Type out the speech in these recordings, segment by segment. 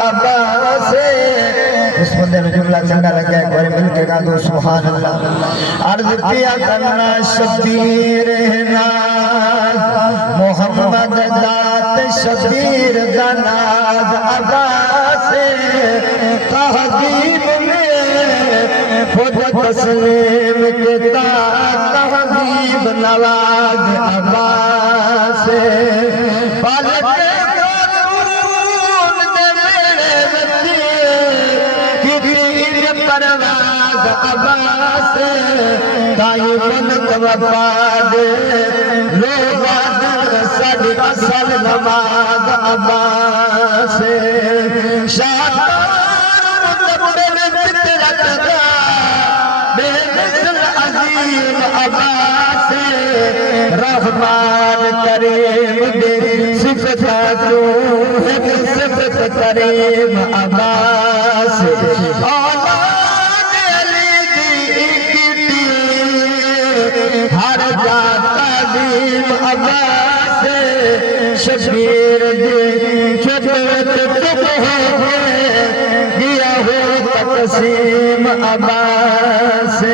عباس اس بندے میں جملہ چنگا لگ گیا گورے مل کے گا دو سبحان اللہ عرض پیا کرنا شبیر ناز محمد دات شبیر دناز عباس تحقیب میں خود تسلیم کے تحقیب نواز عباس پالک قانون دے میرے بچے کی دیر پرواز عباس تائی منت وفاد لوگاد صدی اصل نماز عباس شاہدار عظیم عباس رحمان کریم دے صفتاتوں ہے صفت کریم عباس اولاد علی دی اکٹی ہر جات عظیم عباس شبیر دے چھوٹ تک ہو دیا ہو تقسیم عباس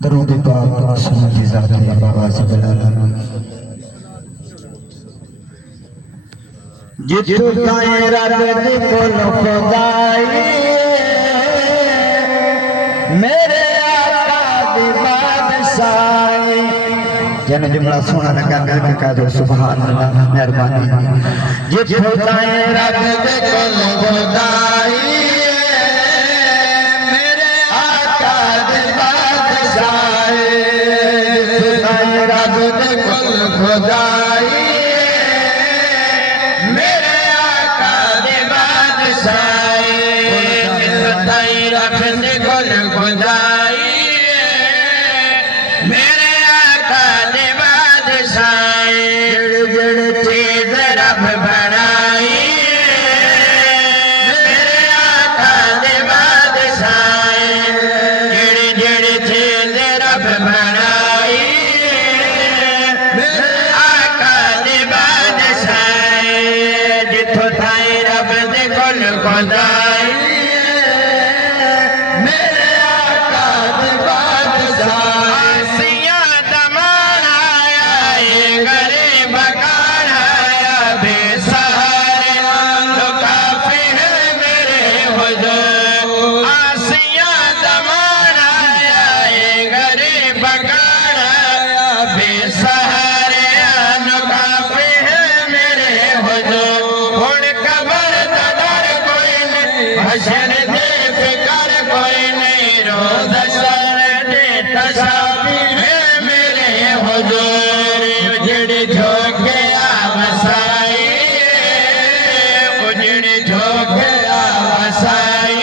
درود پاک سنتی ذات بابا سے بلانا جتو دائرہ دے کل خدائی میرے آقا دی بادشاہی جنہوں جملہ سونا لگا مل کے کہا دو سبحان اللہ مہربانی جتو دائرہ دے کل خدائی میرے آقا دی بادشاہی جتو دائرہ دے کل خدائی رکھنے کل خدائی میرے آقا نے بادشاہی جڑ چیز رب بنائی میرے آقا نے بادشاہی جڑ چیز رب بنائی میرے آقا نے بادشاہی جتھو تھائی رب دے کل خدائی حشر دے فکر کوئی نہیں روز شر دے تشابیر میرے حضور اجڑ جھوکے آوسائی اجڑ جھوکے آوسائی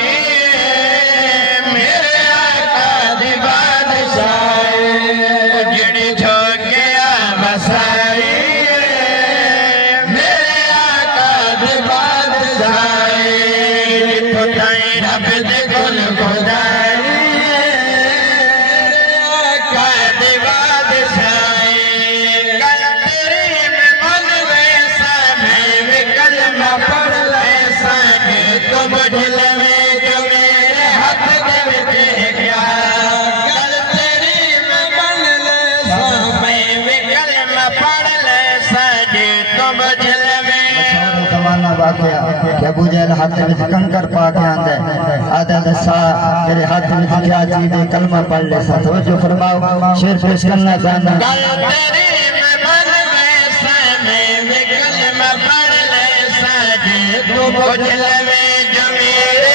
میرے آقا دی بادشاہی اجڑ جھوکے آوسائی میرے آقا دی بادشاہی رب دے کل خدائی آقا دی بادشاہی کل تیری میں من ویسا میں بھی کلمہ پڑھ ویسا کہ تو مجھ لوے جو میرے ہاتھ دے وچے گیا کل تیری میں من ویسا میں بھی کلمہ پڑھ ویسا کہ تو مجھ لوے زمانہ واقعہ کہ ابو جہل ہاتھ میں کنکر پا کے آندے آدھا دسا میرے ہاتھ میں کیا چیز ہے کلمہ پڑھ لے سا توجہ فرماؤ شیر پیش کرنا چاہنا کل تیری میں من ویسا میں کلمہ پڑھ لے سا جے تو مجھ لوے جو میرے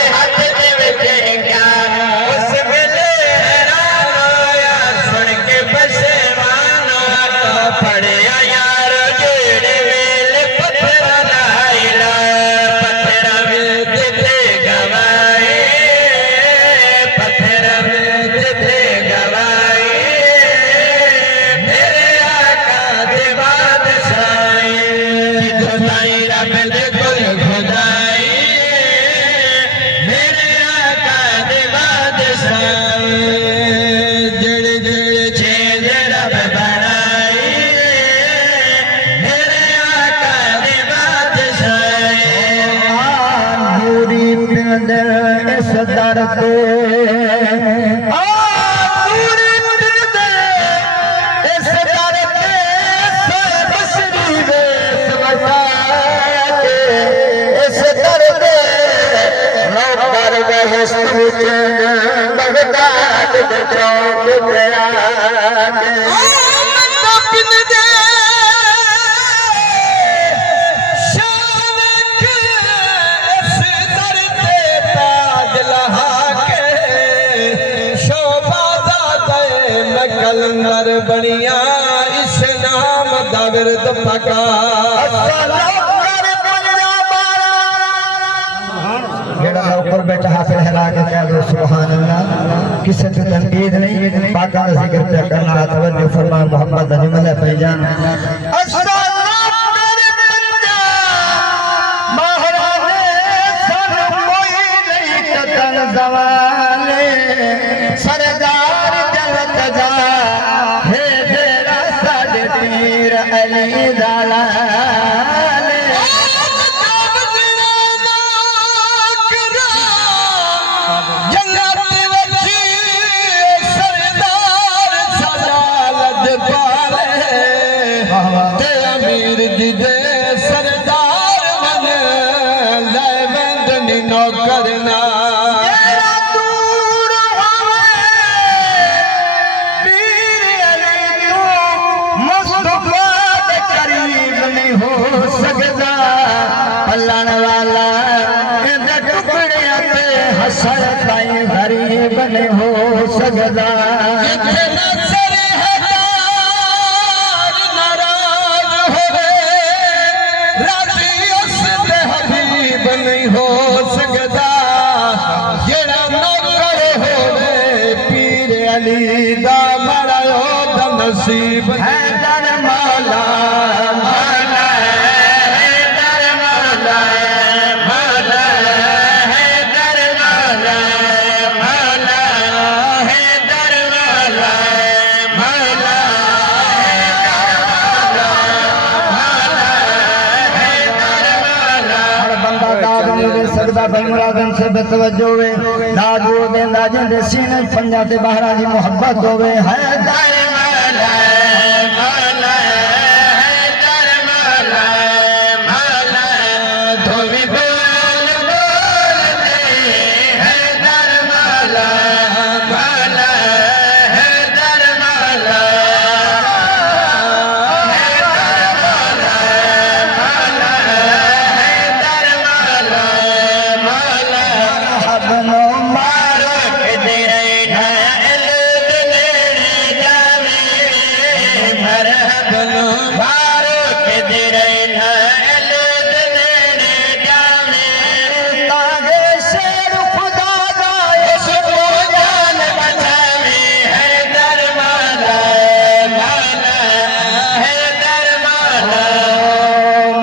دل اس در تے پوری دل اس در تے سب بسری ویس بتا کے اس در تے نوکر بہشت بغداد دے چوک تے آ کے کلندر بنیا اس نام دا ورد پکا جڑا اوپر بیٹھا ہاتھ لہرا کے کہہ دو سبحان اللہ کسی سے تنقید نہیں پاکاں دا ذکر پہ کرنا توجہ فرما محمد دا جملہ پہ جان سردار جلت جا ہے تیرا ساج پیر علی دلال جنت وچی سردار سجا لج پالے تے امیر دی دے سردار من لے وندنی نوکرنا پلن والا اندر ٹکڑے اتے حسر تائیں غریب نہیں ہو سکتا جتھے نظر حدار ناراض ہوئے راضی اس تے حبیب نہیں ہو سکتا جڑا نوکر ہوئے پیر علی دا بڑا دا نصیب ہے در مولا بھائی مرادن سے بتوجہ ہوئے داد وہ دیندہ جن دے سینے پنجا تے بہرہ جی محبت ہوئے حیدر مولا مولا حیدر مولا مولا دھوی بول بول دے حیدر مولا مولا حیدر مولا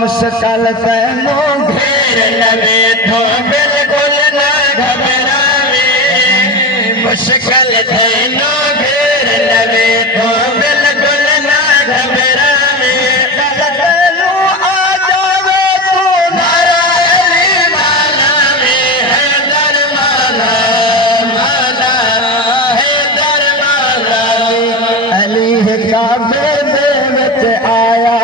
مشکل تینوں گھیر لگے تو بالکل نہ گھبراوے مشکل تینوں گھیر لگے تو بالکل نہ گھبراوے تینوں آ جاوے تو نعرہ علی مالا میں حیدر مولا مولا حیدر مولا علی کعبے دے وچ آیا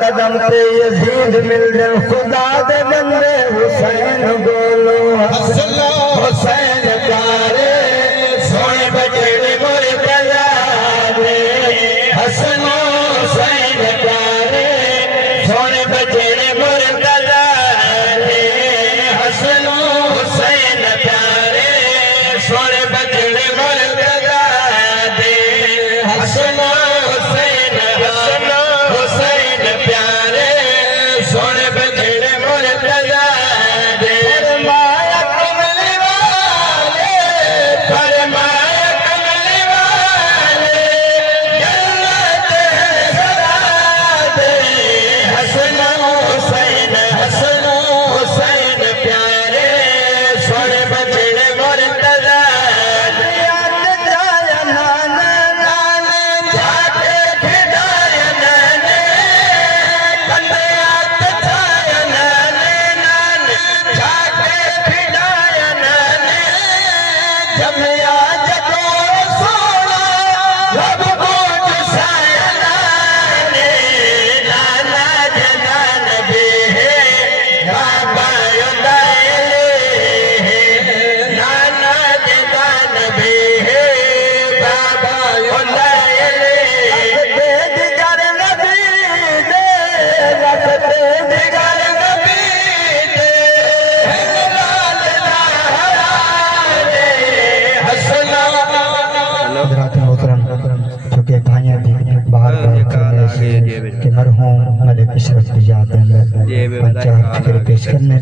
قدم تے یزید مل جن خدا دے بندے حسین بولو حسین پیارے سونے بجڑے مورے پلا دے حسن حسین پیارے سونے بجڑے مورے پلا دے حسن حسین پیارے سونے بجڑے مورے پلا دے حسن حسین حسن حسین پیارے سونے بجڑے مورے پلا دے فرمایا کملی والے کو سونا رب کو جسانے نانا جنا نبی ہے بابا یدائلے نانا جنا نبی ہے بابا یدائلے دیگر نبی دے رکھتے دیگر نبی دے حضرات محترم چونکہ بھائیاں بھی باہر کہ مرحوم ملک اشرف کی یاد اندر چار فکر پیش کرنے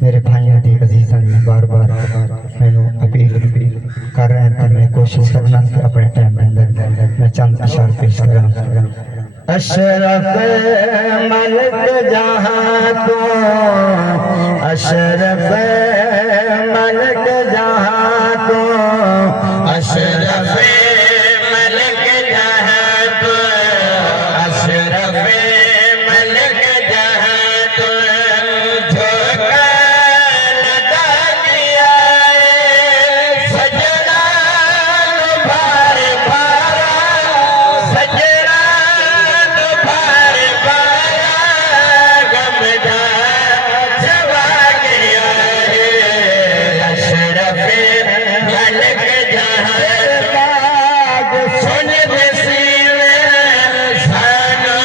میرے بھائیاں بھی عزیزاں بار بار میں اپیل کر رہے ہیں پر میں کوشش کرنا کہ اپنے ٹائم اندر میں چند اشار پیش کر رہا ہوں اشرف ملک جہاں تو اشرف ملک جہاں تو اشرف ملک جہاں تو اشرف ملک جہاں تو جھوکا لگا دیا سجنا بار بار سجنا بار بار غم دا جوا گیا اشرف ملک جہاں سن نصیب سانا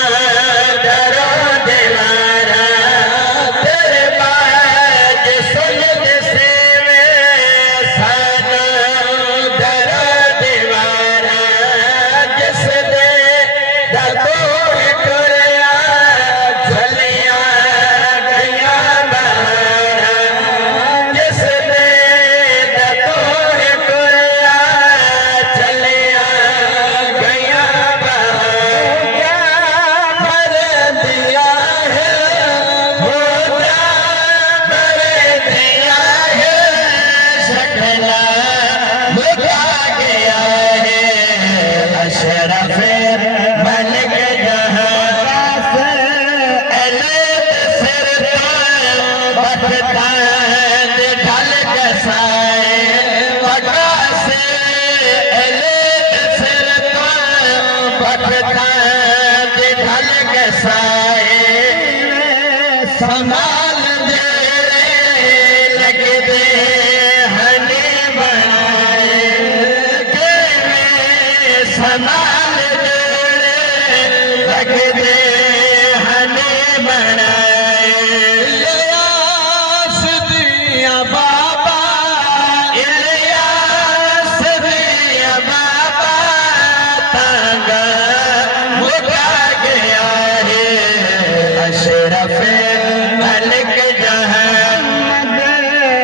درو دیوارا تیرے باج سن نصیب سانا درو دیوارا جس دے دردو ٹریا جھلیاں گیا بہارا جس دے دردو ٹریا چلیا گیا بہارا مر دیا ہے ہو جا مر دیا ہے شکلا لگا گیا ہے اشرف ملک جہاں سر بٹتا ڈھل گسائے وگا سے سر بٹتا ڈھل گسائے سنبھال دے لگ دے ہنی بنائے سنبھال دے لگ دے ہنی بنائے الیاس دیا بابا الیاس دیا بابا تانگا مکا گیا ہے اشرف ملک جہاں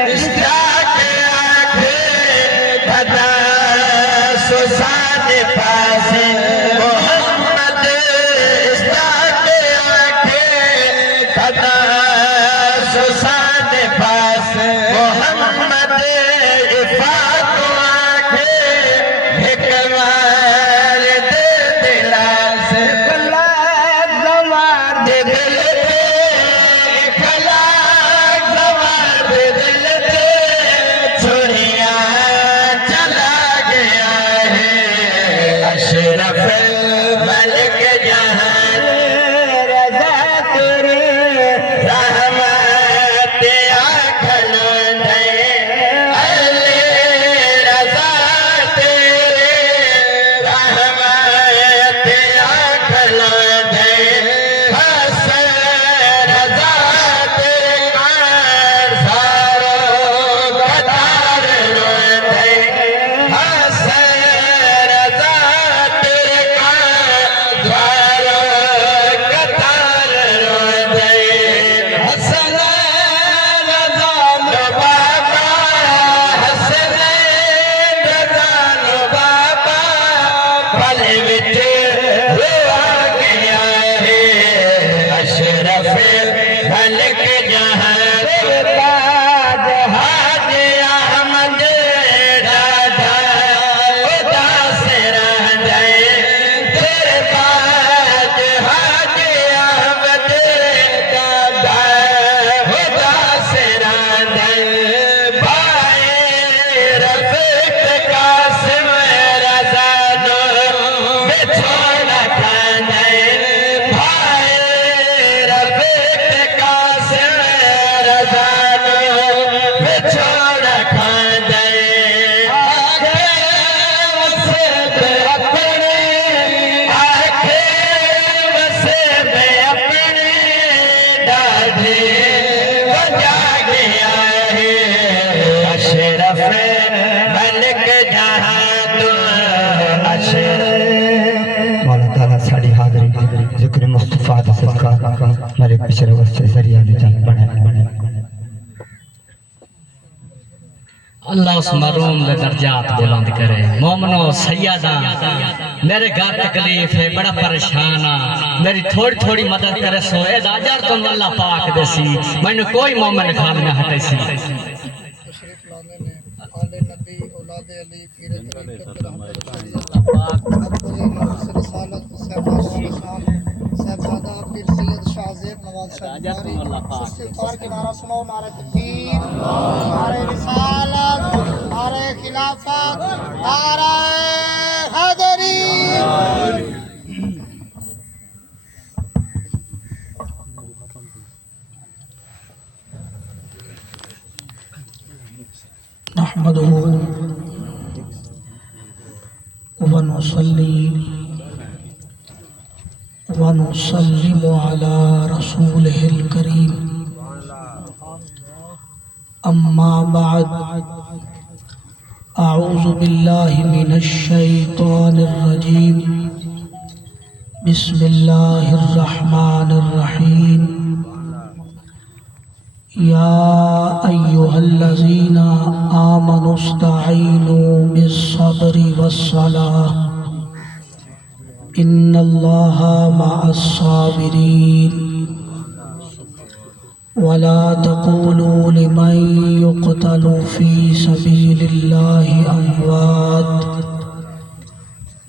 اشتاق آنکھیں بتا سساد پاس محمد اشتاق آنکھیں بتا سساد پاس محمد افاق آنکھیں حکمار دے دلا سے اخلاق زوار دے دل تے اخلاق زوار دے دل تے چھوڑیاں چلا گیا ہے معاشرے واسطے ذریعہ نجات بنے اللہ اس مرحوم دے درجات بلند کرے مومنو سیدہ میرے گھر تکلیف ہے بڑا پریشان میری تھوڑی تھوڑی مدد کرے سو اے داجر تم اللہ پاک دے سی میں نے کوئی مومن خال میں ہٹے سی تشریف لانے نے آل نبی اولاد علی پیر طریقت رحمت رسالت صاحبزادہ پیر سید شاہ زیب نواز شاہ بخاری سستی اتوار کے نعرہ سنو نعرہ تکبیر نعرہ رسالت نعرہ خلافت نعرہ حیدری نحمده ونصلي ونسلم على رسوله الكريم أما بعد أعوذ بالله من الشيطان الرجيم بسم الله الرحمن الرحيم يا أيها الذين آمنوا استعينوا بالصبر والصلاة إن الله مع الصابرين ولا تقولوا لمن يقتل في سبيل الله أموات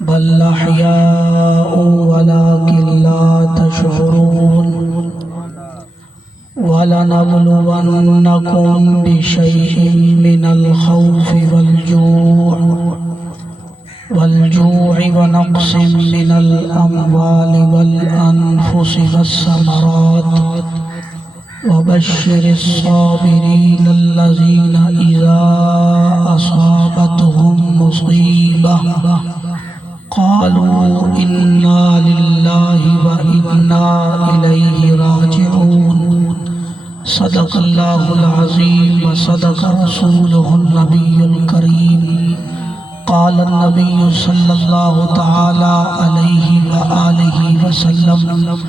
بل أحياء ولكن لا تشعرون وَلَنَبْلُوَنَّكُمْ بِشَيْءٍ مِّنَ الْخَوْفِ وَالْجُوعِ وَنَقْصٍ مِّنَ الْأَمْوَالِ وَالْأَنفُسِ وَالثَّمَرَاتِ وَبَشِّرِ الصَّابِرِينَ الَّذِينَ إِذَا أَصَابَتْهُم مُّصِيبَةٌ قَالُوا إِنَّا لِلَّهِ وَإِنَّا إِلَيْهِ راجعون صدق اللہ العظیم وصدق رسولہ النبی الکریم قال النبی صلی اللہ تعالی علیہ وآلہ وسلم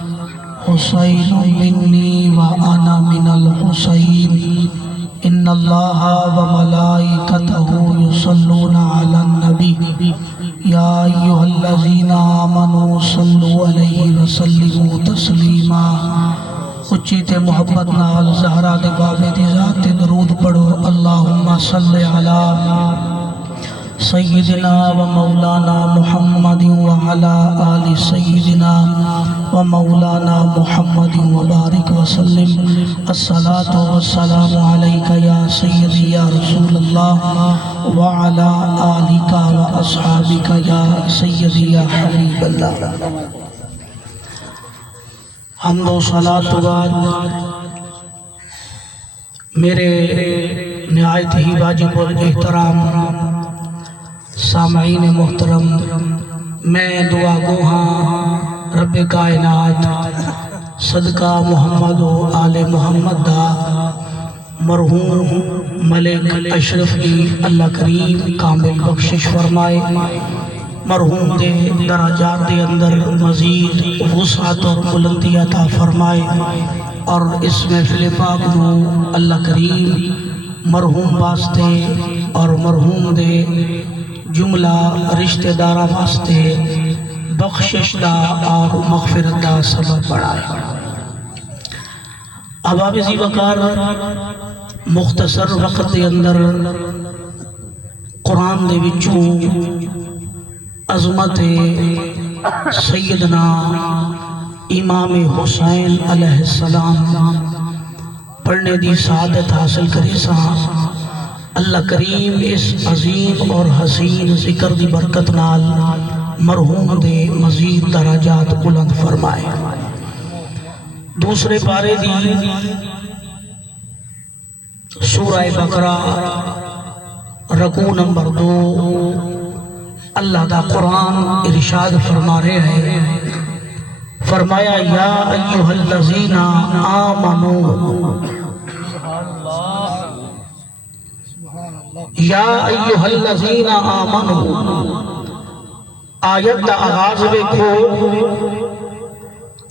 حسین منی وأنا من الحسین ان اللہ وملائکتہ یصلون علی النبی یا ایہا الذین آمنوا صلوا علیہ وسلموا تسلیما اچھی تے محبت نال زہرا دے بابے دی ذات درود پڑھو اللہم صلی علی سیدنا و مولانا محمد وعلا آل سیدنا و مولانا محمد وبارک وسلم الصلاة والسلام علیکہ یا سیدی یا رسول اللہ وعلا آلکہ و اصحابکہ یا سیدی یا حبیب اللہ حمد و صلاۃ بعد میرے نہایت ہی واجب الاحترام سامعین محترم میں دعا گو ہاں رب کائنات صدقہ محمد و آل محمد دا مرحوم ملک اشرف کی اللہ کریم کامل بخشش فرمائے مرحوم دے درجات دے اندر مزید وسعت اور بلندی عطا فرمائے اور اس محفل پاک نو اللہ کریم مرحوم واسطے اور مرحوم دے جملہ رشتہ دارہ واسطے بخشش دا اور مغفرت دا سبب بڑھائے احباب ذی وقار مختصر وقت دے اندر قرآن دے وچوں عظمت سیدنا امام حسین علیہ السلام پڑھنے دی سعادت حاصل کرے سا اللہ کریم اس عظیم اور حسین ذکر دی برکت نال مرحوم دے مزید درجات بلند فرمائے دوسرے پارے دی سورہ بقرہ رکوع نمبر 2 اللہ دا قرآن ارشاد فرما رہے ہیں فرمایا یا ایوہ الذین آمنوا یا ایوہ الذین آمنوا آیت دا آغاز دیکھو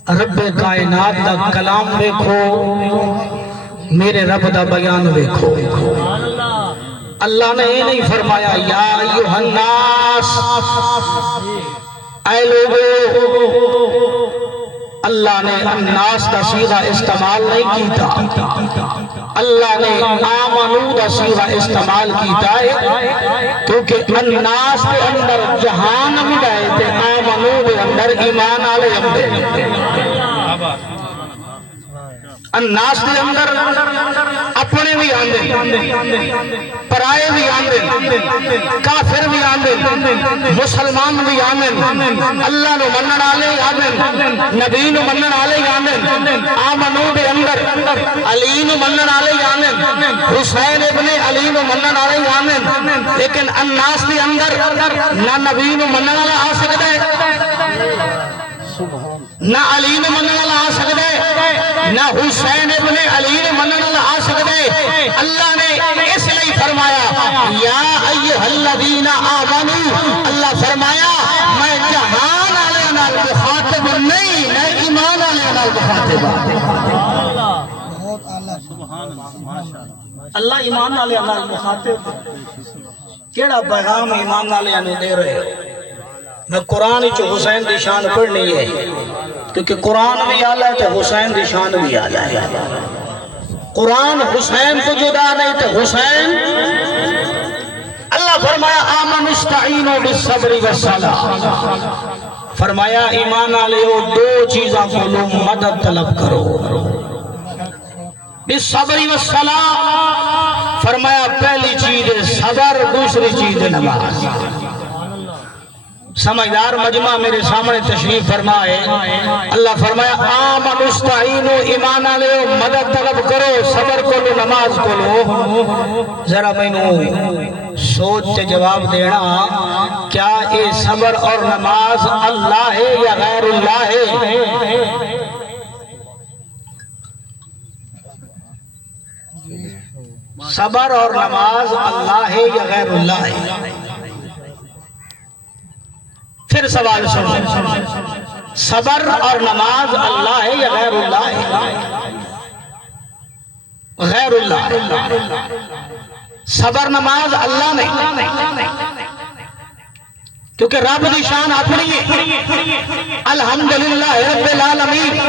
رب کائنات دا کلام ویکھو، میرے رب دا بیان ویکھو۔ اللہ نے یہ نہیں فرمایا یا ایھا الناس، اے لوگو، اللہ نے الناس دا صیغہ استعمال نہیں کیتا، اللہ نے آمنو دا صیغہ استعمال کیتا ہے، کیونکہ الناس کے اندر جہان بھی گئے تھے، آمنو دے اندر ایمان آلے اندر، الناس دے اندر اپنے بھی آندے، پرائے بھی آندے، کافر بھی آندے، مسلمان بھی آندے، اللہ نو منن والے آندے، نبی نو منن والے آندے، آمنو دے اندر علی نو منن والے آندے، حسین ابن علی نو منن والے آندے، لیکن الناس دے اندر نہ نبی نو منن والا آ سکتا ہے، نہ علی نو منن والا آ سکتا ہے، نہ حسین ابن علی نے منن والا آ سکتے۔ اللہ نے اس لیے فرمایا یا ایھا الذین آمنو، اللہ فرمایا میں جہان والے نال مخاطب نہیں، میں ایمان والے نال مخاطب ہوں۔ اللہ ایمان والے نال مخاطب، کیڑا پیغام ایمان والے نوں دے رہے ہو؟ میں قرآن وچ حسین دی شان پڑھنی ہے، کیونکہ قرآن بھی آلہ ہے تو حسین دی شان بھی آلہ ہے۔ قرآن حسین کو جدا نہیں تو حسین، اللہ فرمایا آمن استعینوا بالصبر والصلاۃ، فرمایا ایمان والےو دو چیزاں کو مدد طلب کرو، بالصبر والصلاۃ، فرمایا پہلی چیز صبر، دوسری چیز نماز۔ سمجھدار مجمع میرے سامنے تشریف فرمائے، اللہ فرمایا آمن استعینوا، ایمان والےو مدد طلب کرو، صبر کرو، نماز کرو۔ ذرا مینوں سوچ تے جواب دینا، کیا یہ صبر اور نماز اللہ ہے یا غیر اللہ ہے؟ صبر اور نماز اللہ ہے یا غیر اللہ ہے؟ پھر سوال سنو، صبر اور نماز اللہ ہے یا غیر اللہ ہے؟ غیر اللہ ہے۔ صبر نماز اللہ نہیں، کیونکہ رب دی شان اپنی ہے، الحمدللہ رب العالمین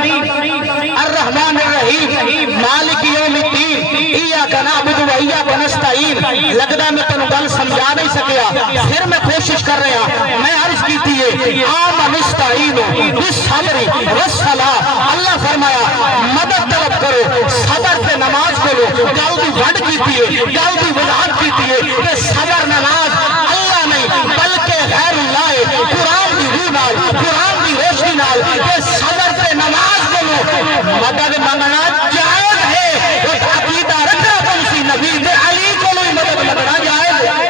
الرحمن الرحیم مالک یوم الدین ایاک نعبد و ایاک نستعین۔ لگتا ہے میں تنوں گل سمجھا نہیں سکیا، پھر میں کوشش کر رہا، میں عرض کیتی ہے آمن استعینوا بالصبر والصلاۃ، اللہ فرمایا مدد طلب کرو، صبر سے نماز کرو۔ گل دی وڈ کیتی ہے، گل دی وضاحت کیتی ہے کہ صبر نماز اللہ نہیں بلکہ غیر اللہ ہے۔ قرآن دی روح نال، قرآن دی روشنی نال کہ صبر سے نماز کرو، مدد منگنا جائز ہے، عقیدہ رکھنا پنسی نبی دے علی کو مدد منگنا جائز ہے۔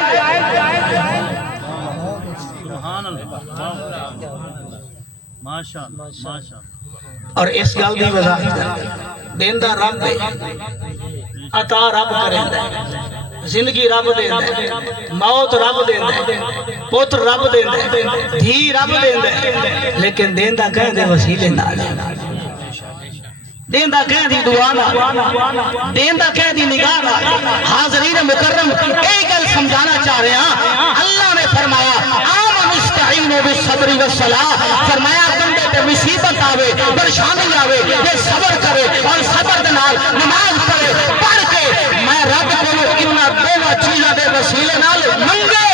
اور اس گل دی وضاحت دیندا رب ہے، عطا رب کریندا ہے، زندگی رب دیندا ہے، موت رب دیندا ہے، پتر رب دیندا ہے، دھی رب دیندا ہے، لیکن دیندا کہندے وسیلے نال، دیندا کہندی دعا نال، دیندا کہندی نگاہ نال۔ حاضرین مکرم اے گل سمجھانا چاہ رہے ہیں، اللہ نے فرمایا آمن استعینوا بالصبر والصلاۃ، فرمایا بندے تے مصیبت آوے، پریشانی آوے، یہ صبر کرے اور صبر دے نال نماز پڑھے، پڑھ کے میں رب کو انہاں دونوں چیزاں دے وسیلے نال منگے،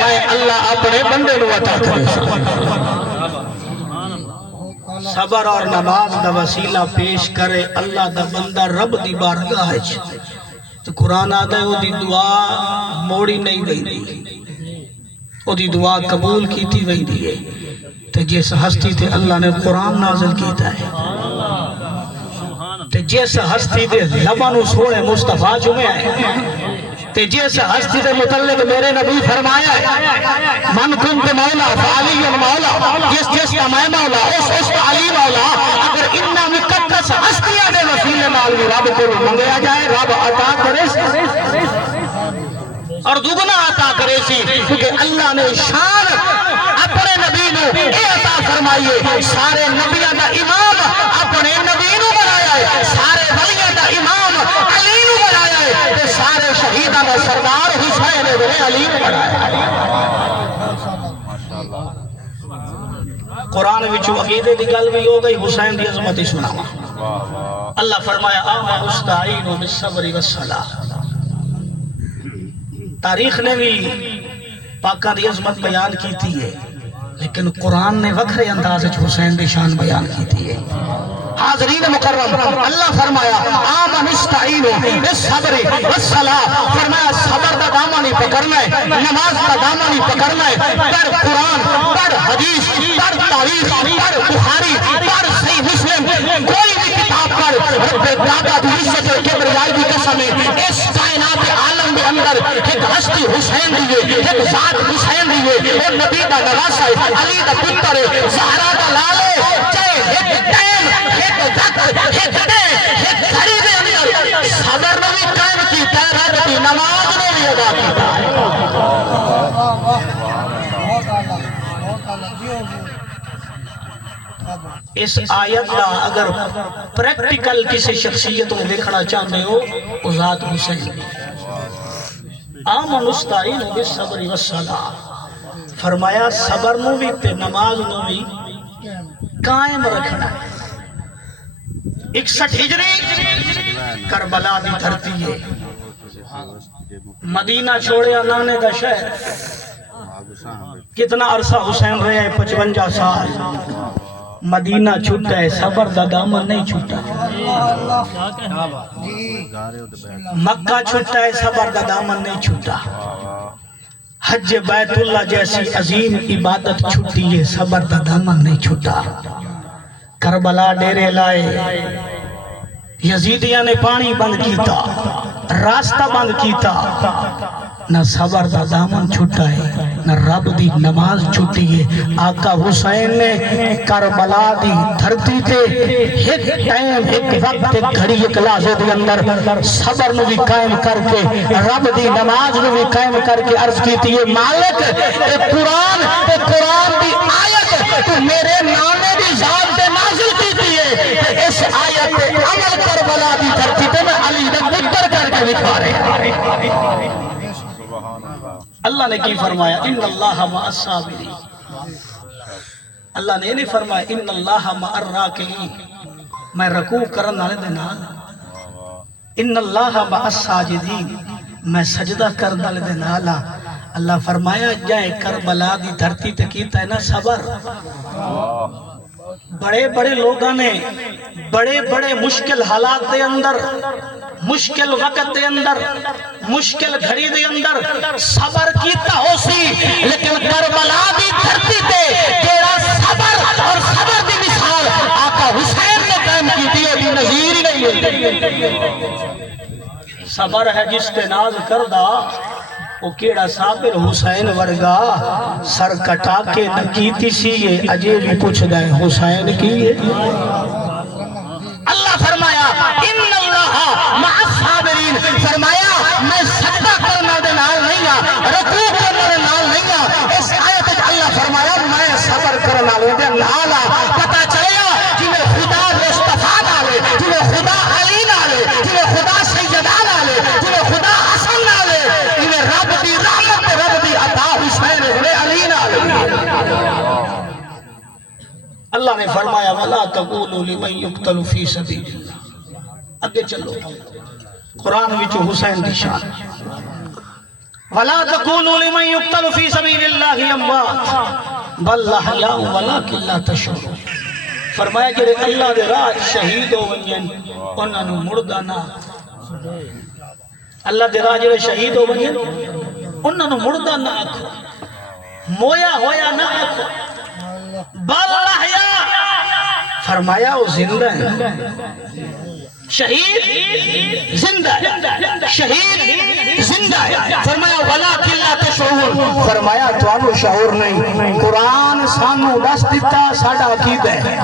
میں اللہ اپنے بندے نو عطا کرے۔ صبر اور نماز دا وسیلہ پیش کرے اللہ دا بندہ رب دی بارگاہ وچ، تو قرآن آتا ہے وہ دی دعا موڑی نہیں ویندی، وہ دی دعا قبول کیتی ویندی ہے۔ تو جس ہستی تے اللہ نے قرآن نازل کیتا ہے، تو جس ہستی تے لباں نو سونے مصطفیٰ چومے آئے، تے جس ہستی تے متعلق میرے نبی فرمایا ہے من کنت مولا فعلی مولا، جس کا میں مولا اس کا علی مولا۔ اگر انہا مقدس ہستیاں دے وسیلے نال بھی رب کو منگیا جائے، رب عطا کرے اور دگنا عطا کرے سی، کیونکہ اللہ نے شان اپنے نبی نو اے عطا فرمائیے، سارے نبیوں دا امام ہے سارے ولیاں دا امام علی نو بنایا ہے تے سارے شہیداں دا سردار حسین ابن علی نو بنایا ہے قرآن وچوں عقیدے دی گل بھی ہو گئی حسین دی عظمت ہی سناواں اللہ فرمایا آمن استعینوا بالصبر والصلاۃ تاریخ نے بھی پاکاں دی عظمت بیان کیتی ہے لیکن قرآن نے وکھرے انداز وچ حسین دی شان بیان کیتی ہے حاضرین مکرم اللہ فرمایا آمن استعینوا بالصبر والصلاۃ فرمایا صبر دا دامن ہی پکڑنا ہے نماز کا دامن ہی پکڑنا ہے پڑھ قرآن پڑھ حدیث پڑھ تاریخ پڑھ بخاری پڑھ صحیح مسلم کوئی بھی کتاب پڑھ رب دادا دی عزت و کبریائی دی قسم ہے اس کائنات عالم کے اندر ایک ہستی حسین دیئے ایک ذات حسین دیئے ایک نبی دا نواسا ہے علی دا پتر ہے زہرا دا لال ہے چاہے ایک ٹائم ایک وقت ایک دے ایک گھڑی دے اندر صبر نے بھی قائم کی تیرہ کی نماز نے بھی ادا کی اس آیت کا اگر پریکٹیکل کسی شخصیت کو دیکھنا چاہتے ہو وہ ذات حسین آمن استعینوا بالصبر والصلاۃ فرمایا صبر نو بھی تے نماز نو بھی قائم رکھنا 61 ہجری کربلا دی دھرتی ہے مدینہ چھوڑیا نانے دا شہر کتنا عرصہ حسین رہے ہیں 55 سال مدینہ چھوٹا ہے صبر دا دامن نہیں چھوٹا مکہ چھوٹا ہے صبر دا دامن نہیں چھوٹا حج بیت اللہ جیسی عظیم عبادت چھوٹی ہے صبر دا دامن نہیں چھوٹا کربلا ڈیرے لائے یزیدیاں نے پانی بند کیتا راستہ بند کیتا نہ صبر دا دامن چھوٹا ہے نہ رب دی نماز چھوٹی ہے آقا حسین نے کربلا دی دھرتی تے ایک ٹائم ایک وقت ایک گھڑی ایک لحظے دے اندر صبر نو بھی قائم کر کے رب دی نماز نو بھی قائم کر کے عرض کیتی ہے مالک اے قرآن دی آیت تو میرے نانے دی ذات تے نازل کیتی ہے اس آیت تے عمل کربلا دی دھرتی تے میں علی دا ذکر کر کے دکھا رہے اللہ نے کی فرمایا ان اللہ مع الصابرین اللہ نے نہیں فرمایا ان اللہ مع الراکعین میں رکوع کرن والے دے نال ان اللہ مع الساجدین میں سجدہ کرن والے دے نال اللہ فرمایا جائے کربلا دی دھرتی تے کیتا ہے نا صبر بڑے بڑے لوگاں نے بڑے بڑے مشکل حالات دے اندر مشکل وقت دے اندر مشکل گھڑی دے اندر صبر کیتا ہو سی لیکن کربلا دی دھرتی تے تیرا صبر اور صبر دی مثال آقا حسین نے قائم کی دی ابھی نظیر ہی نہیں ہے صبر ہے جس تے ناز کردہ وہ کیڑا صابر حسین ورگا سر کٹا کے نہ کیتی سی یہ اجے بھی پوچھ گئے حسین کی اللہ فرمایا ان اللہ مع الصابرین فرمایا میں سجدہ کرنا دے نال نہیں ہاں رکوع کرنا دے نال نہیں ہاں اس آیت وچ اللہ فرمایا میں صبر کرنا دے نال پتہ چلیا جویں خدا مصطفیٰ نالے جویں خدا علی نالے جویں خدا سیدنا نالے جویں خدا حسن نالے جویں رب دی رحمت رب دی عطا حسین ابن علی نالے اللہ نے فرمایا وَلَا تَقُولُوا لِمَنْ يُقْتَلُ فِي سَبِيلِ اللَّهِ اگے چلو قرآن وچو حسین دی شان وَلَا تَقُولُوا لِمَنْ يُقْتَلُ فِي سَبِيلِ اللَّهِ أَمْوَاتٌ بَلْ أَحْيَاءٌ وَلَكِنْ لَا تَشْعُرُونَ فرمایا کہ اللہ دے راہ شہید ہو ونجن انہاں نو مردہ نہ اللہ دے راہ جڑے شہید ہو ونجن انہاں نو مردہ نہ آکھو مویا ہویا نہ آکھو بل احیاء فرمایا وہ زندہ ہے شہید زندہ ہے شہید زندہ ہے فرمایا وَلَٰكِن لَا تَشْعُرُونَ فرمایا توانو شعور نہیں قرآن سانو دس دیتا ساڑھا عقیدہ ہے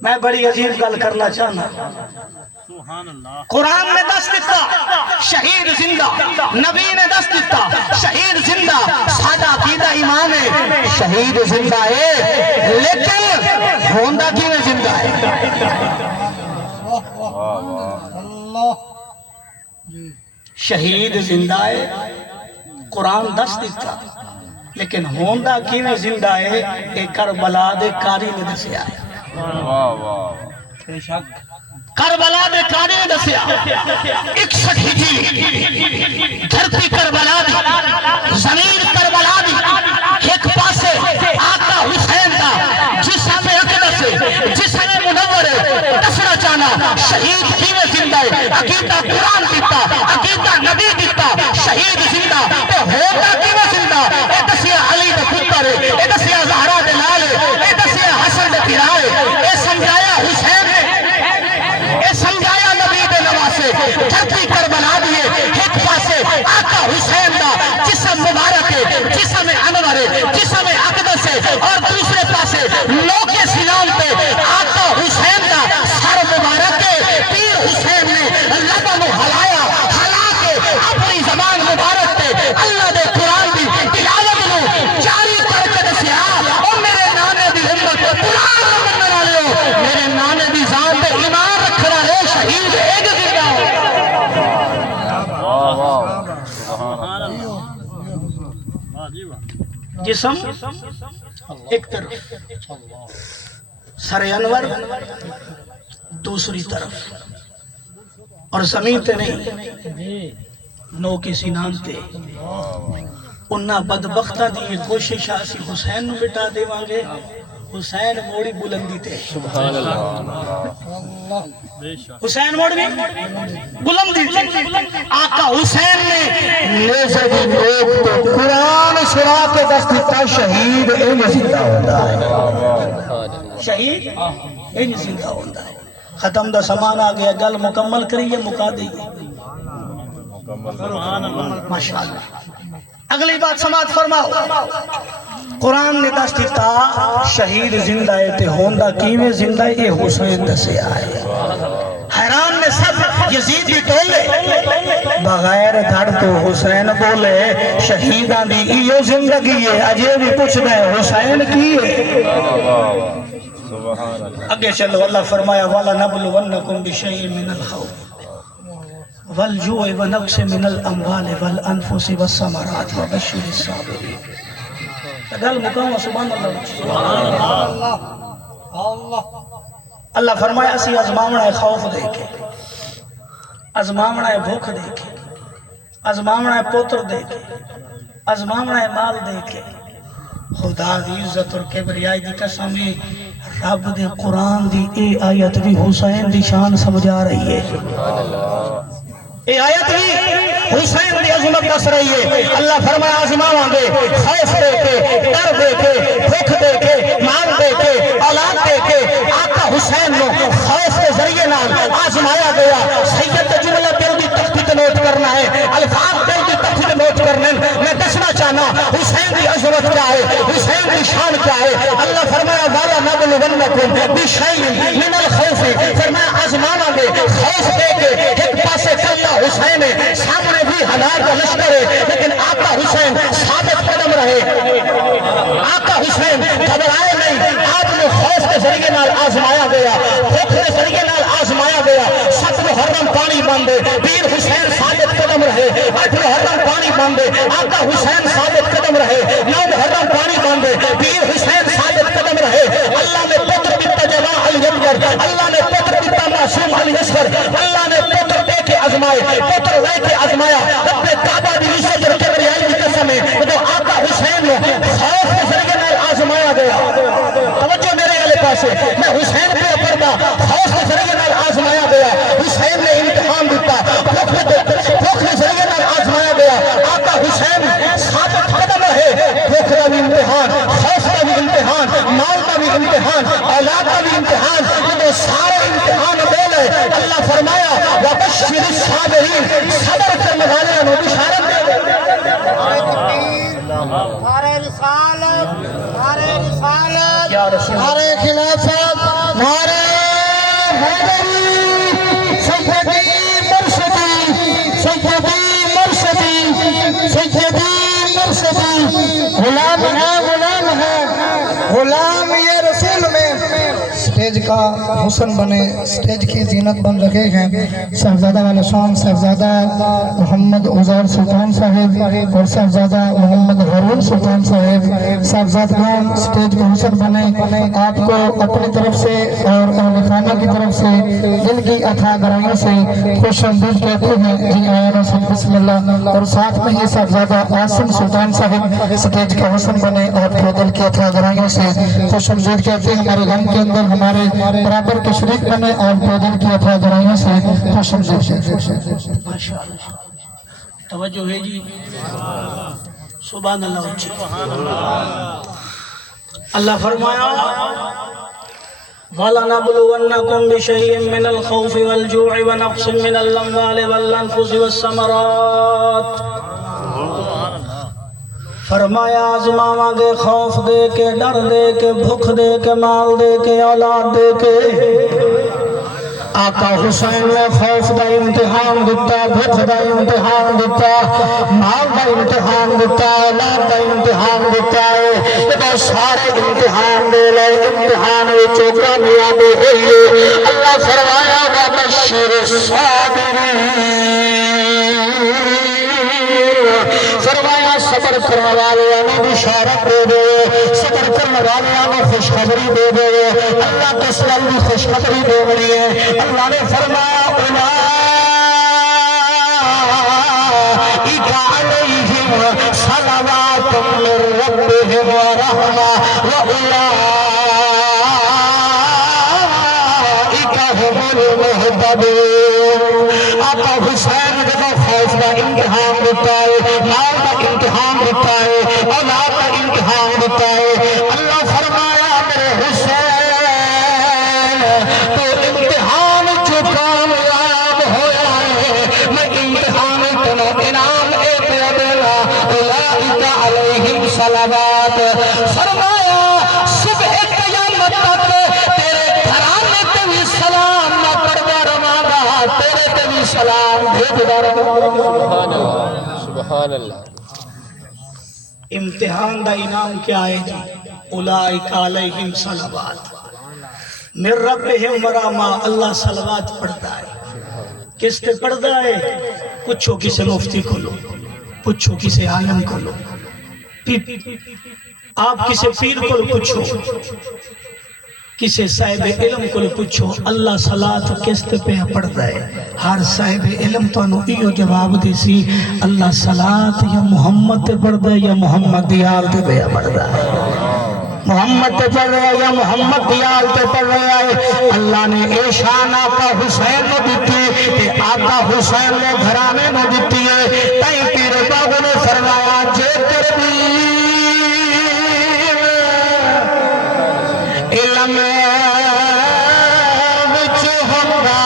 میں بڑی عجیب گل کرنا چاہنا قرآن نے دس دیتا شہید زندہ نبی نے دس دیتا شہید زندہ سادہ عقیدہ ایمان ہے شہید زندہ ہے لیکن ہوندا کیویں زندہ ہے؟ شہید زندہ ہے قرآن دس دیتا لیکن ہوندا کیویں زندہ ہے ایک کربلا دے کاری نے دسیا ہے کربلا دے کاری نے دسیا 61 ہجری دھرتی کربلا دی زمین کربلا دی ایک پاسے آقا حسین دا جسم اقدس جسم منور دسنا چاہنا شہید کیویں زندہ ہے عقیدہ قرآن دیتا عقیدہ نبی دیتا شہید زندہ تے ہوتا کیویں زندہ اے دسیا علی دا پتر ہے اے دسیا زہرا دے لال ہے اے دسیا حسن دے پھرا ہے اے سمجھایا حسین نے اے سمجھایا نبی دے نواسے دھرتی کربلا دیے ایک پاسے آقا حسین دا جسم مبارک ہے جسم انور ہے جسم اقدس ہے اور دوسرے پاسے لوگ سلام پہ آقا حسین دا سر مبارک ہے پیر حسین نے لبا نو ہلایا ہلا کے اپنی زبان مبارک پہ اللہ دے قرآن دی تلاوت نو جاری کر کے دسیا او میرے نانے دی امت قرآن نو منن والےو میرے نانے دی ذات تے ایمان رکھن والے شہید ایک زندہ جسم ایک طرف سر انور دوسری طرف اور زمین تے نہیں نو کی سینان تے انہاں بدبختہ دی کوشش آسی حسین نو بٹا دے وانگے حسین موڑی بلندی تے حسین موڑی بلندی تے آقا حسین نے نیزے دی نوک تو قرآن سرا کے دست دیتا شہید این زندہ ہوتا ہے شہید این زندہ ہوتا ہے ختم دا سامان آ گیا گل مکمل کریے مکا دئیے ماشاءاللہ اگلی بات سماعت فرماؤ قرآن نے دست دیتا شہید زندہ ہے تے ہوندا کیویں زندہ ہے اے حسین دسیا ہے حیران نے سب یزید بھی ٹولے بغیر دھڑ تو حسین بولے شہیدان دی ایو زندگی ہے اجے بھی پوچھ دے حسین کی ہے اگے چلو اللہ فرمایا والا نبلونکم بشیء من الخوف والجوع ونقص من الاموال والانفس والثمرات وبشر الصابرین گل مکاؤں سبحان اللہ اللہ فرمایا اسی ازماونا ہے خوف دے کے ازماونا ہے بھوک دے کے ازماونا ہے پوتر دے کے ازماونا ہے مال دے کے خدا دی عزت اور کبریائی دی قسمیں رب دے قرآن دی اے آیت بھی حسین دی شان سمجھا رہی ہے اے آیت بھی حسین دی عظمت دس رہی ہے اللہ فرمایا آزماواں گے خوف دے کے ڈر دے کے بھوک دے کے مال دے کے اولاد دے کے آقا حسین نو خوف کے ذریعے نال آزمایا گیا سید جملہ دل دی تختی نوٹ کرنا ہے الفاظ دل دی تختی نوٹ کرنے میں دسنا چاہنا حسین دی عظمت کیا ہے حسین دی شان کیا ہے اللہ فرمایا والا نبلونکم بشیء من الخوف فرمایا آزماواں گے خوف دے کے ایک پاسے چلتا حسین سامنے بھی ہزار کا لشکر ہے لیکن آقا حسین ثابت قدم رہے آقا حسین گھبرائے نہیں آپ نے خوف کے ذریعے نال آزمایا گیا بھوک کے ذریعے نال آزمایا گیا 7 محرم پانی باندھے پیر حسین ثابت قدم رہے 8 محرم پانی باندھے آقا حسین ثابت قدم رہے 9 محرم پانی باندھے پیر حسین ثابت قدم رہے اللہ نے پتر دیتا جواں علی اکبر اللہ نے پتر دیتا معصوم علی اصغر اللہ نے پتر دے کے آزمائے پتر لے کے آزمایا اپنے کعبہ دی عزت اور کبریائی کی قسم ہے تو آقا حسین نے خوف کے ذریعے نال آزمایا گیا توجہ میرے والے پاسے میں حسین پہ پڑھتا خوف کے ذریعے نال آزمایا گیا حسین نے امتحان دیتا بھوک کے ذریعے نال آزمایا گیا آقا حسین ثابت قدم رہے بھوک کا بھی امتحان خوف کا بھی امتحان مال کا بھی امتحان اولاد کا بھی امتحان تو سارے امتحان بولے اللہ فرمایا وبشر الصابرین صبر کرنے والے کو بشارت دے نعرہ رسالت یا رسول نعرہ خلافت نعرہ حیدری سیدی مرشدی غلام ہے غلام یہ رسول میں سٹیج کا حسن بنے، سٹیج کی زینت بن رہے ہیں صاحبزادہ والا شام صاحبزادہ محمد عزیر سلطان صاحب اور صاحبزادہ محمد غرور سلطان صاحب، صاحبزادگان سٹیج کا حسن بنے۔ آپ کو اپنی طرف سے اور اہل خانہ کی طرف سے دل کی عطا گرائیوں سے خوش آمدید کہتے ہیں، جی آئین سے بسم اللہ۔ اور ساتھ میں ہی صاحبزادہ عاصم سلطان صاحب سٹیج کا حسن بنے، آپ کو دل کی عطا گرائیوں سے خوش آمدید کہتے ہیں۔ ہمارے غم کے اندر ہمارے برابر کے شریک بنے، آپ کو دل کی عطا گرائیوں سے خوش آمدید کہتے ہیں۔ ماشاءاللہ توجہ ہے جی، سبحان اللہ اچھی۔ اللہ فرمایا وَلَنَبْلُوَنَّكُمْ بِشَيْءٍ مِّنَ الْخَوْفِ وَالْجُوعِ وَنَقْصٍ مِّنَ الْأَمْوَالِ وَالْأَنفُسِ وَالثَّمَرَاتِ۔ فرمایا آزماواں گے، خوف دے کے، ڈر دے کے، بھوک دے کے، مال دے کے، اولاد دے کے۔ آقا حسین نے خوف دا امتحان دیتا، بھوک دا امتحان دیتا، مال دا امتحان دیتا، اولاد دا امتحان دیتا ہے۔ یہ سارے امتحان دے لے، امتحان وچوں کامیابی ہوئی۔ اللہ فرمایا وَبَشِّرِ الصَّابِرِينَ، فرمایا صبر کرنے والوں بشارت دے دے، صبر کرنے والوں خوشخبری دے دے۔ اللہ کس گل کی خوشخبری دے رہی ہے؟ اللہ نے فرمایا اولئک علیہم صلوات من ربہم ورحمہ واولئک هم المہتدون۔ آقا حسین جب خوف کا امتحان دیتا ہے، مال کا امتحان دیتا ہے، اولاد کا امتحان دیتا ہے، اللہ فرمایا میرے حسین تو امتحان جو کامیاب ہویا ہے، میں امتحان تنو انعام اے پہ دینا اولئک علیہم صلوات۔ فرمایا صبح قیامت تک تیرے گھرانے تے بھی سلام نہ پڑھدا رہاں، تیرے تے بھی سلام بھیجدا رہاں۔ سبحان اللہ۔ امتحان دا انعام کیا ہے جی؟ اولئک علیہم صلوات من ربہم ورحمہ۔ اللہ صلوات پڑھتا ہے، کس تے پڑھتا ہے؟ پوچھو کسے مفتی کو لو، پوچھو کسے عالم کو لو، آپ کسے پیر کو پوچھو، کسے صاحب علم کو پوچھو، اللہ صلاة کس تے پہ پڑھتا ہے؟ ہر صاحب علم تو انہوں ایو جواب دی سی، اللہ صلاة یا محمد تے پڑھتا ہے یا محمد دیال تے پہ پڑھتا ہے، محمد تے پڑھ رہا ہے یا محمد دیال تے پڑھ رہا ہے۔ اللہ نے اے شان آقا حسین نے دیتی تے آقا حسین نے گھرانے میں دیتی ہے۔ تائیں پیر باغ نے فرمایا جے کربی علم وچ ہوندا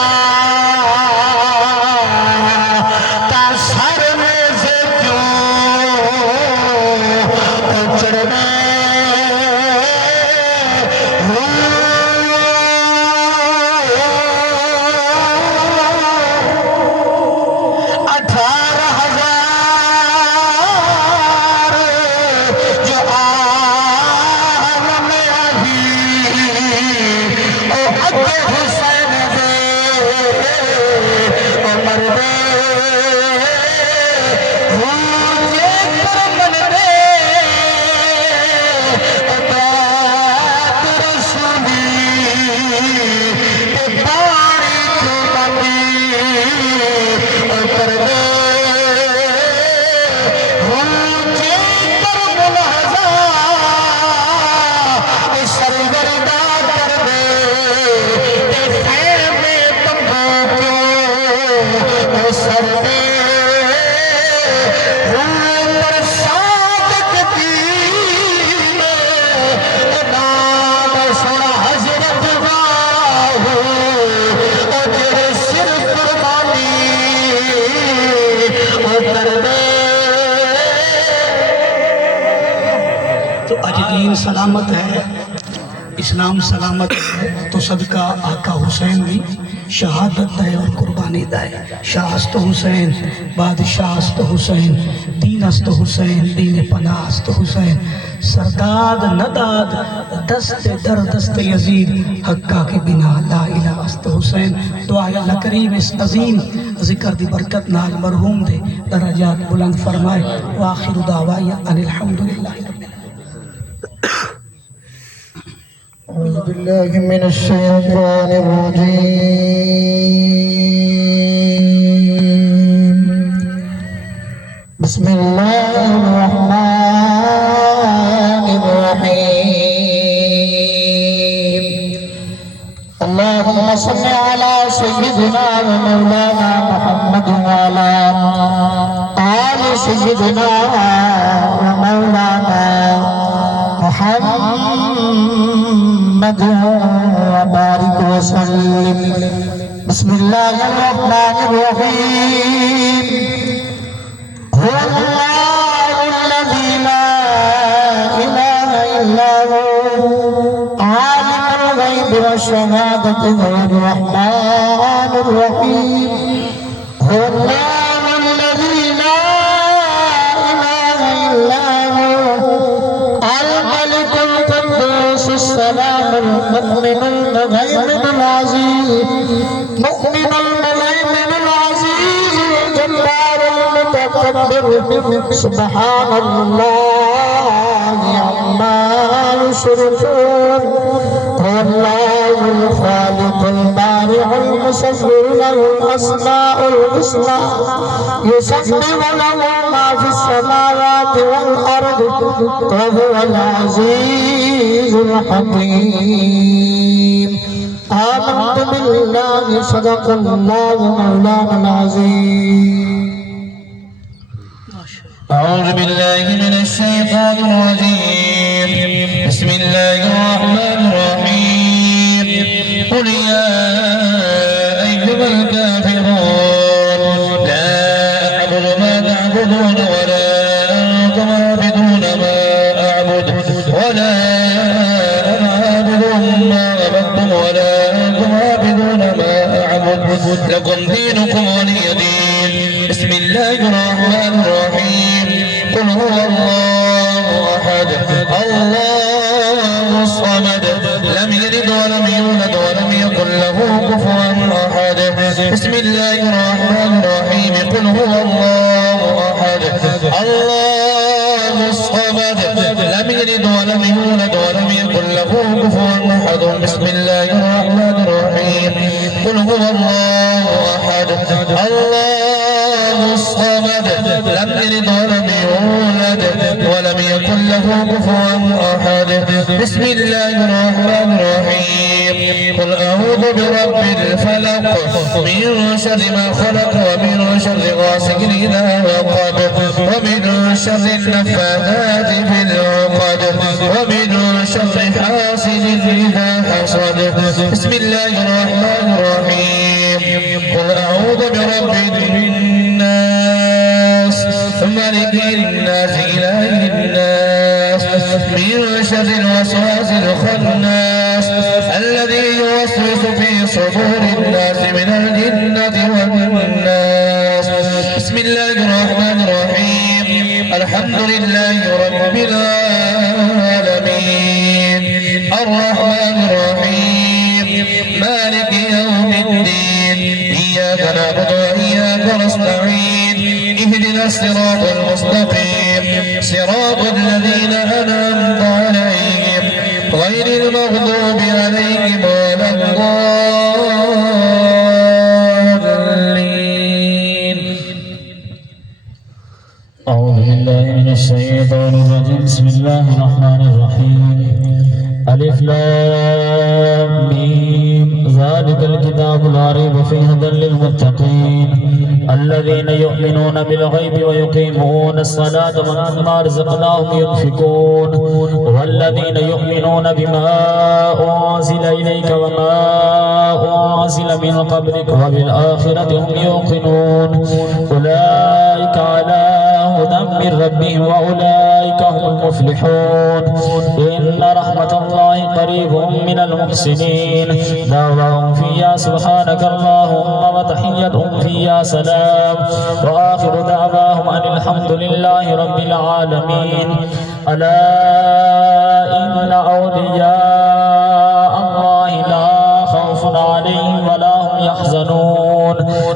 تا سر میں سے کیوں اچڑنے دین سلامت ہے، اسلام سلامت ہے، تو صدقہ آقا حسین بھی شہادت دے اور قربانی دے. شاہ است حسین بادشاہ است حسین دین است حسین دین پناہ است حسین سرداد نداد دست در دست یزید حقہ کے بنا لا الہ است حسین. دعا اللہ کریم اس عظیم ذکر دی برکت نال مرحوم دے درجات بلند فرمائے. وآخر دعوایا ان الحمدللہ رب العالمین. أعوذ بالله من الشيطان الرجيم. بسم الله الرحمن الرحيم. اللهم صل على سيدنا ومولانا محمد وعلى آل سيدنا ومولانا محمد وبارك وسلم. بسم الله الرحمن الرحيم. هو الله الذي لا إله إلا هو عالم الغيب والشهادة هو الرحمن الرحيم. هو الله الذي لا إله إلا هو الملك القدوس السلام المؤمن المهيمن العزيز مؤمن المهيمن العزيز الجبار المتكبر سبحان الله عما يشركون. هو الله الخالق البارئ المصور له الأسماء الحسنى يسبح له ما في السماوات والأرض وهو العزيز الحكيم. آمنت بالله صدق الله مولانا العظيم. أعوذ بالله من الشيطان الرجيم. بسم الله الرحمن الرحيم. قل يا أيها الكافرون لا أعبد ما تعبدون ولا أنتم عابدون ما أعبد ولا أنا عابد ما عبدتم ولا أنتم عابدون ما أعبد لكم دينكم ولي دين. بسم الله الرحمن الرحيم. قل هو الله أحد الله الصمد لم يلد ولم يولد ولم يكن له كفوا أحد. بسم الله الرحمن الرحيم. قل هو الله أحد الله الصمد لم يلد ولم يولد ولم يكن له كفوا أحد. بسم الله الرحمن الرحيم. قل هو الله أحد الله الصمد لم يلد ولم يولد ولم يكن له كفوا أحد. بسم الله الرحمن الرحيم. قل أعوذ برب الفلق من شر ما خلق ومن شر غاسق إذا وقب ومن شر النفاثات في العقد ومن شر حاسد إذا حسد. بسم الله الرحمن الرحيم. قل أعوذ برب الناس ملك الناس إله الناس من شر الوسواس الخناس الذي يوسوس في صدور الناس من الجنة والناس. بسم الله الرحمن الرحيم. الحمد لله رب العالمين الرحمن الرحيم مالك يوم الدين إياك نعبد وإياك نستعين. اهدنا الصراط المستقيم صراط الذين أنعمت عليهم غير المغضوب عليهم ولا الضالين. أعوذ بالله من الشيطان الرجيم. بسم الله الرحمن الرحيم. ألف لام ميم ذلك الكتاب لا ريب فيه هدى للمتقين الذين يؤمنون بالغيب ويقيمون الصلاة ومما رزقناهم ينفقون والذين يؤمنون بما أنزل إليك وما أنزل من قبلك وبالآخرة هم يوقنون أولئك على هدى من من ربهم وأولئك هم المفلحون إن رحمة الله قريب من المحسنين دعواهم فيها سبحانك اللهم وتحيتهم فيها سلام وآخر دعواهم أن الحمد لله رب العالمين ألا إن أولياء الله لا خوف عليهم ولا هم يحزنون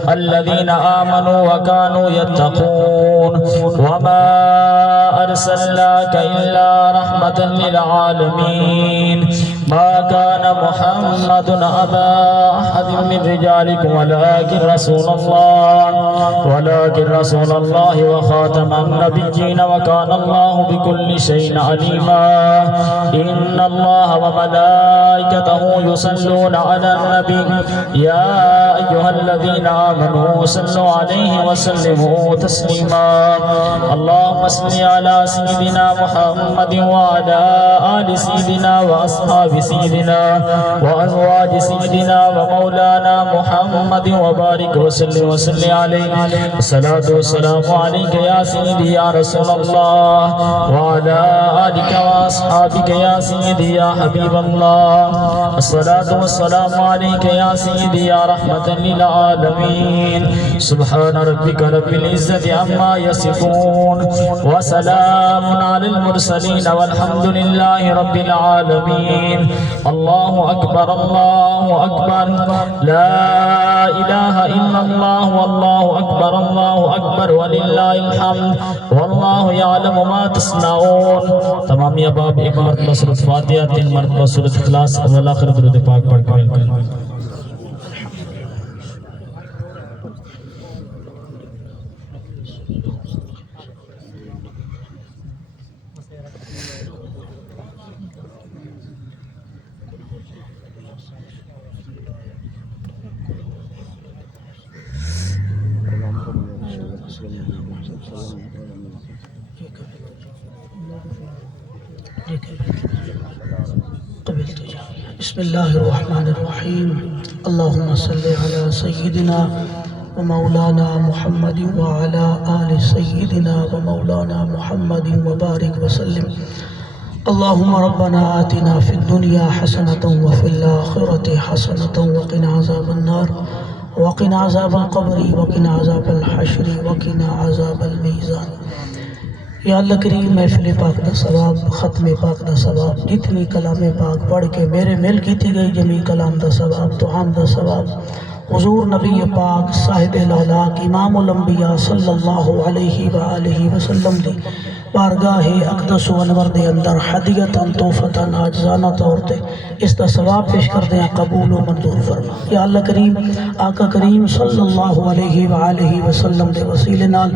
الذين آمنوا وكانوا يتقون وما أرسلناك إلا رحمة للعالمين ما كان محمد أبا أحد من رجالكم ولكن رسول الله وخاتم النبيين وكان الله بكل شيء عليما إن الله وملائكته يصلون على النبي يا أيها الذين آمنوا صلوا عليه وسلموا تسليما اللهم صل على سيدنا محمد وعلى آل سيدنا وأصحاب سيدنا وأزواج سيدنا ومولانا محمد وبارك وسلم عليه الصلاة والسلام عليك يا سيدي يا رسول الله وعلى آلك وأصحابك يا سيدي يا حبيب الله الصلاة والسلام عليك يا سيدي يا رحمة للعالمين سبحان ربك رب العزة عما يصفون وسلام على المرسلين والحمد لله رب العالمين الله أكبر لا إله إلا الله والله أكبر ولله الحمد والله يعلم ما تصنعون تمام یا باب ایک مرتبہ سورۃ فاتحہ 3 مرتبہ سورۃ اخلاص اول آخر درود پاک پڑھ کر بسم الله الرحمن الرحيم اللهم صل على سيدنا ومولانا محمد وعلى آل سيدنا ومولانا محمد وبارك وسلم اللهم ربنا آتنا في الدنيا حسنة وفي الآخرة حسنة وقنا عذاب النار وقنا عذاب القبر وقنا عذاب الحشر وقنا عذاب الميزان یا اللہ کریم محفل پاک دا ثواب ختم پاک دا ثواب جتنی کلام پاک پڑھ کے میرے مل کیتی گئی جمی کلام دا ثواب دعام دا ثواب حضور نبی پاک صاحب الاولاق امام الانبیاء صلی اللہ علیہ وآلہ وسلم دی بارگاہ اقدس و انور دے اندر حدیتاً توفتاً عاجزانہ طور تے اس دا ثواب پیش کر دیں قبول و منظور فرما یا اللہ کریم آقا کریم صلی اللہ علیہ وآلہ وسلم دے وسیلے نال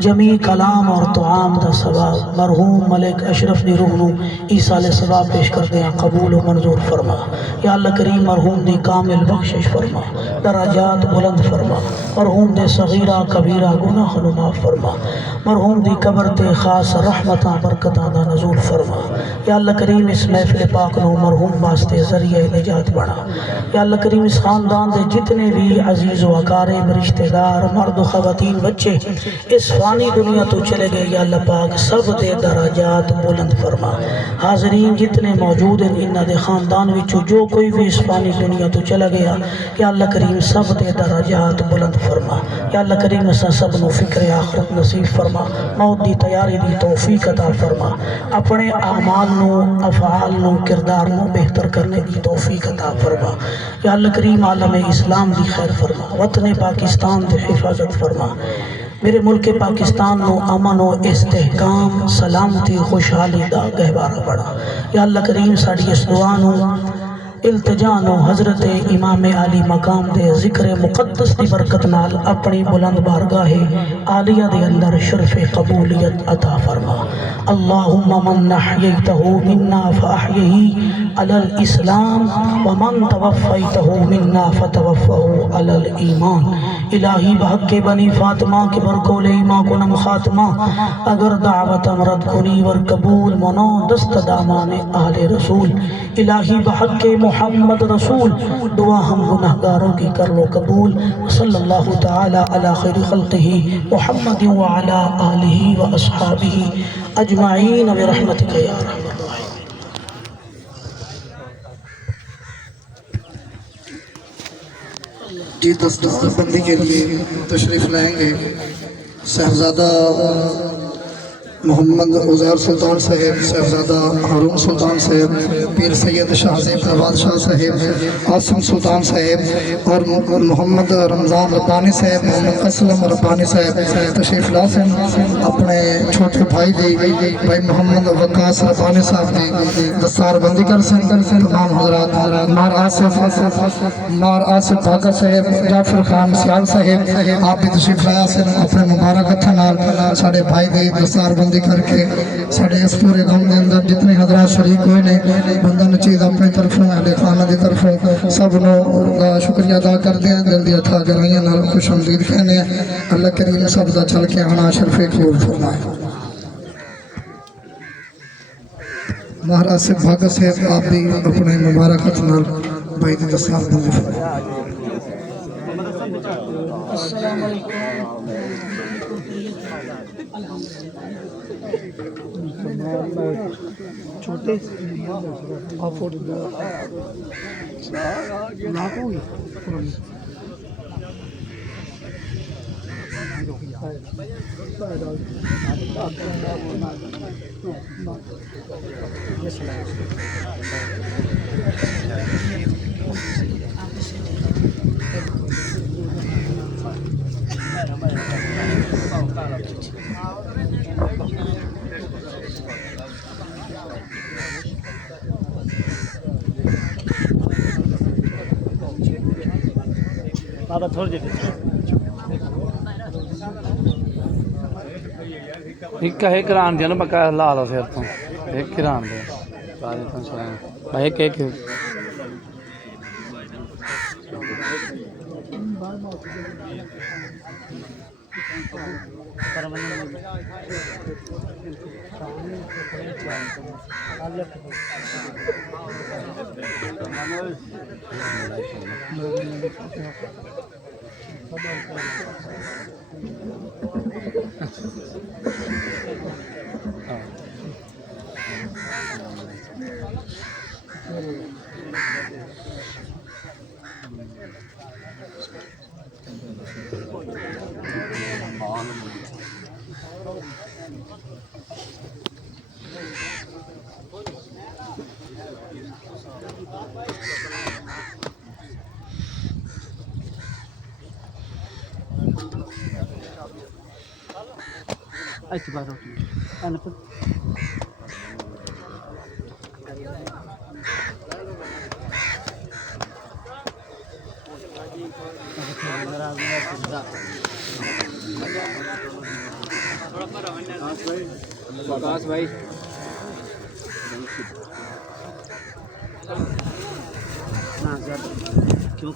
جمی کلام اور طعام دا ثواب مرحوم ملک اشرف دی روح نو عیسیٰ ثواب پیش کر دیں قبول و منظور فرما یا اللہ کریم مرحوم دی کامل بخشش فرما درجات بلند فرما مرحوم دے صغیرہ کبیرہ گناہ معاف فرما مرحوم دی قبر تے خاص رحمتاں برکتاں دا نزول فرما یا اللہ کریم اس محفل پاک نو مرحوم واسطے ذریعہ نجات بنا یا اللہ کریم اس خاندان دے جتنے بھی عزیز و اقارب رشتہ دار مرد و خواتین بچے اس فانی دنیا تو چلے گئے یا اللہ پاک سب دے درجات بلند فرما حاضرین جتنے موجود ہیں انہاں دے خاندان وچوں جو کوئی بھی اس فانی دنیا تو چلا گیا یا اللہ کریم سب دے درجات بلند فرما یا اللہ کریم اساں سب نو فکر آخرت نصیب فرما موت دی تیاری دی توفیق عطا فرما اپنے اعمال نو افعال نو کردار نو بہتر کرنے کی توفیق عطا فرما یا اللہ کریم عالم اسلام دی خیر فرما وطن پاکستان دی حفاظت فرما میرے ملک پاکستان نو امن و استحکام سلامتی خوشحالی دا گہوارہ بڑا یا اللہ کریم ساڑی اس دعا نو التجان و حضرت امام علی مقام دے ذکر مقدس دی برکت نال اپنی بلند بارگاہ عالیہ دے اندر شرف قبولیت عطا فرما اللہم من نحییتہ منا فاحیہی علی الاسلام ومن توفیتہ منا فتوفہ علی الایمان الہی بحق کے بنی فاطمہ کے برکول ایمان کنم خاتمہ اگر دعوت امرد کنی ور قبول منو دست دامان اہل رسول الہی بحق کے محمد رسول دعا ہم گناہگاروں کی کر لو قبول صلی اللہ تعالی علی خیر خلقہ محمد وعلی آلہ واصحابہ اجمعین برحمتک یا ارحم الراحمین. جی دستار بندی کے لیے تشریف لائیں گے صاحبزادہ محمد عزیر سلطان صاحب، صاحبزادہ ہارون سلطان صاحب، پیر سید شاہ زیب آباد شاہ صاحب، عاصم سلطان صاحب اور محمد رمضان ربانی صاحب، محمد اسلم ربانی صاحب تشریف لاسن. اپنے چھوٹے بھائی دی بھائی محمد وقاص ربانی صاحب دی دستار بندی کر سن. تمام حضرات مار آصف بھاگا صاحب، جعفر خان سیال صاحب آپ بھی تشریف لایا سن. اپنے مبارک ہتھاں نال ساڈے بھائی دی دستار بندی کر کے ساڈے اس پورے گاؤں کے اندر جتنے حضرات شریک ہوئے نے بندہ نچیز اپنی طرفوں اہل خانہ دی طرفوں سب نو شکریہ ادا کر دیں. دل دی ہتھا گرائیاں نال خوش آمدید کہنے ہیں. اللہ کریم سب دا چل کے آنا شرف قبول فرمائے. مہاراج سے بھاگا صاحب آپ بھی اپنے مبارک ہاتھ نال بھائی دی دستار بندی فرمائے. السلام علیکم. چھوٹے بابا تھوڑی دیر ایک ران دیا نا بکا لا لو سر تو ایک ران دیا بھائی ایک ایسی بات ہوتی ہے بھائی کیوں